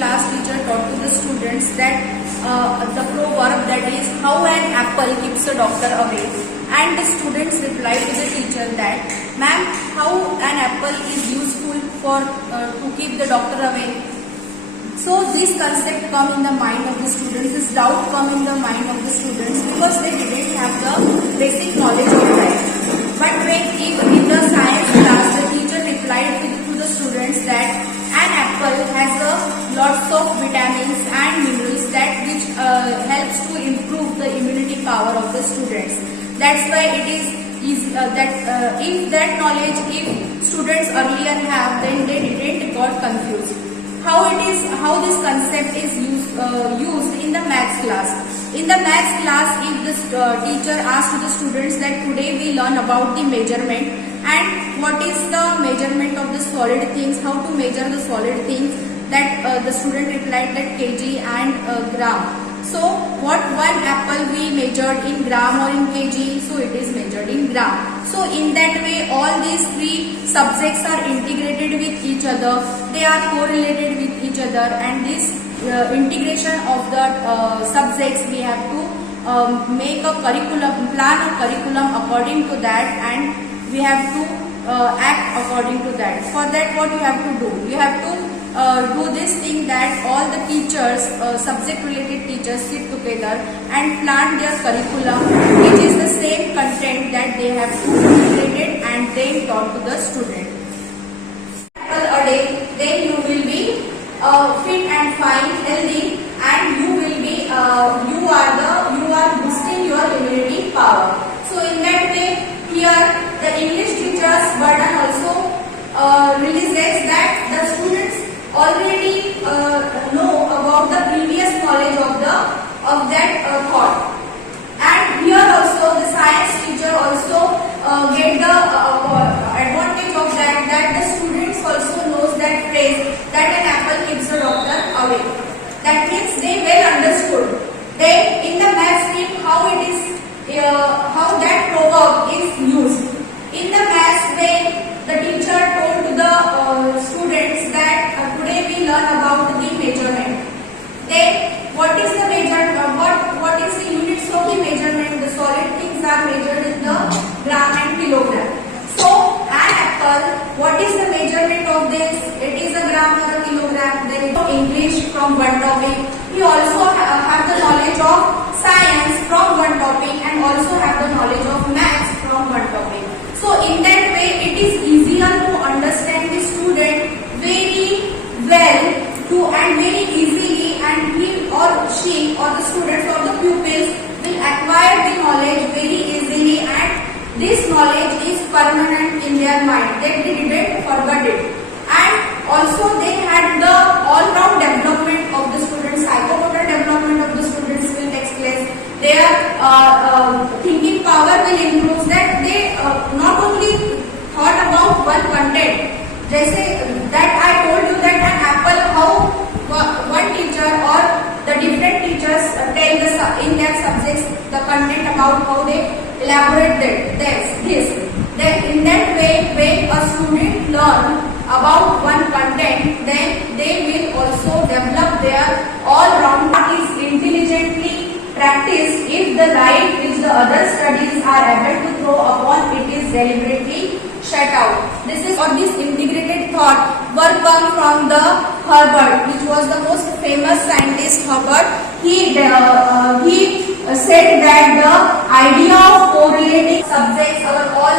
class teacher taught to the students that the proverb, that is, how an apple keeps a doctor away. And the students replied to the teacher that, ma'am, how an apple is useful for to keep the doctor away. So this concept come in the mind of the students, this doubt come in the mind of the students, because they didn't have the basic knowledge of that. But when in the science class, the teacher replied to the students that an apple has lots of vitamins and minerals that which helps to improve the immunity power of the students. That's why it is easy if that knowledge, if students earlier have, then they didn't got confused. How this concept is used in the maths class. In the maths class, if the teacher asks to the students that today we learn about the measurement and what is the measurement of the solid things, how to measure the solid things, that the student replied that kg and gram. So what one apple we measured in gram or in kg, so it is measured in gram. So in that way all these three subjects are integrated with each other, they are correlated with each other, and this integration of the subjects, we have to make a curriculum, plan a curriculum according to that, and we have to act according to that. For that, what you have to do? You have to do this thing that all the teachers, subject related teachers, sit together and plan their curriculum, which is the same content that they have to integrated and then taught to the student. A day, then you will be fit and fine, healthy, and you will be you are boosting your immunity power. So in that way, here the English teacher's burden also releases that the students already know about the previous knowledge of that thought. And here also the science teacher also get the advantage of that the students also knows that phrase that an apple keeps the doctor away. That means they well understood. Then in the math stream, how that proverb is used. In the math, when the teacher told to the students that today we learn about the measurement. Then what is the measurement? What is the units of the measurement? The solid things are measured in the gram and kilogram. So an apple, what is the measurement of this? It is a gram or a kilogram. Then English from one topic. We also have the knowledge of science from one topic and also have the knowledge of maths from one topic. So in that way, it is easier to understand the student very well and very easily, and he or she or the students or the pupils will acquire the knowledge very easily, and this knowledge is permanent in their mind, that they didn't forget it. And also they had the all-round development of the students, psychomotor development of the students will take place. Their thinking power will improve, that they not only thought about one content. जैसे that I told you that an apple, how one teacher or the different teachers tell in their subjects the content about how they elaborate this. Then in that way, when a student learn about one content, then they will also develop their all-round is intelligently practiced if the light which the other studies are able to throw upon it is deliberately shut out. This integrated thought were come from the Herbert, which was the most famous scientist. Herbert, he said that the idea of correlating subjects or all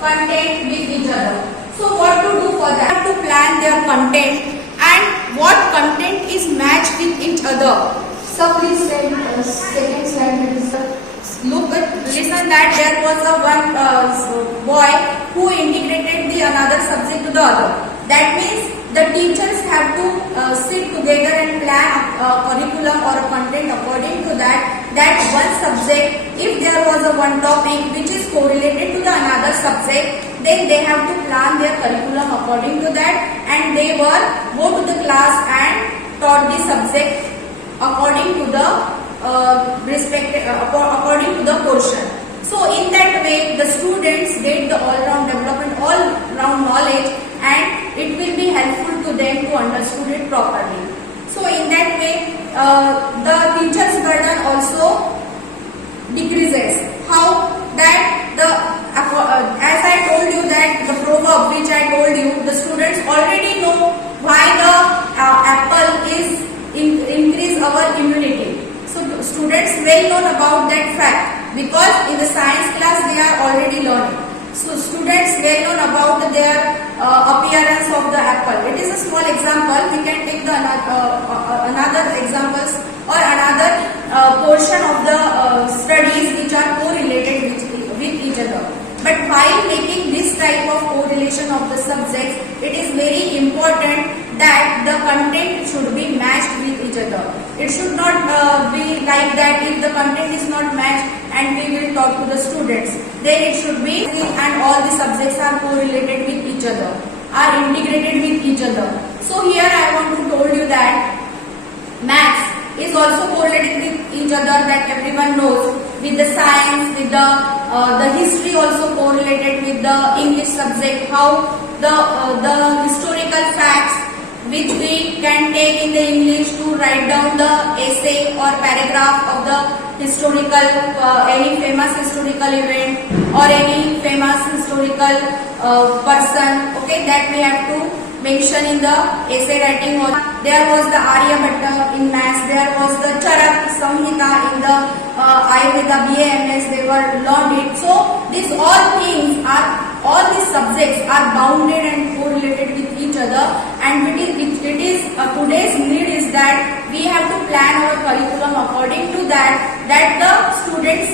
content with each other. So what to do for that? To plan their content and what content is matched with each other. So please second slide. Listen that there was one boy who integrated the another subject to the other. That means the teachers have to sit together and plan a curriculum or a content according to that one subject. If there was a one topic which is correlated to the another subject, then they have to plan their curriculum according to that, and they go to the class and taught the subject according to the according to the portion. So in that way, the students get the all-round development, all-round knowledge, and it will be helpful to them to understand it properly. the teacher's burden also decreases. How? That the as I told you that the proverb which I told you, the students already know why the apple is increase our immunity. So students well known about that fact, because in the science class they are already learning. So students well known about their appearance of the apple. It is a small example. We can take the another examples or another portion of the studies which are correlated with each other. But while making this type of correlation of the subjects, it is very important that the content should be matched with each other. It should not be like that. If the content is not matched and we will talk to the students, then it should be and all the subjects are correlated with each other, are integrated with each other. So here I want to told you that maths is also correlated with each other, that everyone knows, with the science, with the history also correlated with the English subject. How the historical facts which we can take in the English to write down the essay or paragraph of the historical any famous historical event or any famous historical person, okay, that we have to mention in the essay writing. Or there was the Aryabhatta in maths, there was the Charak Samhita in the Ayurveda BAMS, they were learned it. So these all things are, all these subjects are bounded and correlated with each other, and it is today's need is that we have to plan our curriculum according to that the students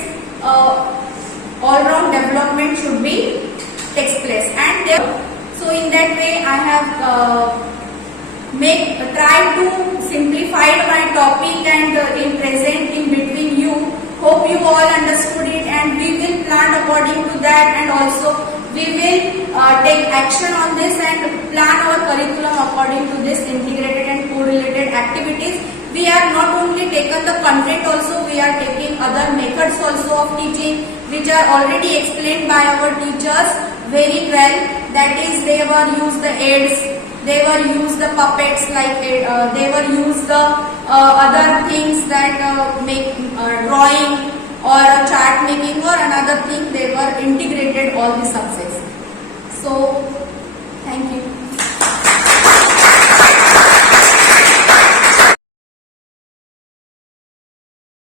all-round development should be takes place. And so in that way I have tried to simplify my topic and in present in between you. Hope you all understood it, and we will plan according to that, and also we will take action on this and plan our curriculum according to this integrated and correlated activities. We are not only taken the content, also we are taking other methods also of teaching, which are already explained by our teachers very well. That is, they were use the aids, they were use the puppets, like they were use the other things that make drawing or chart making or another thing. They were integrated all the subjects. So thank you.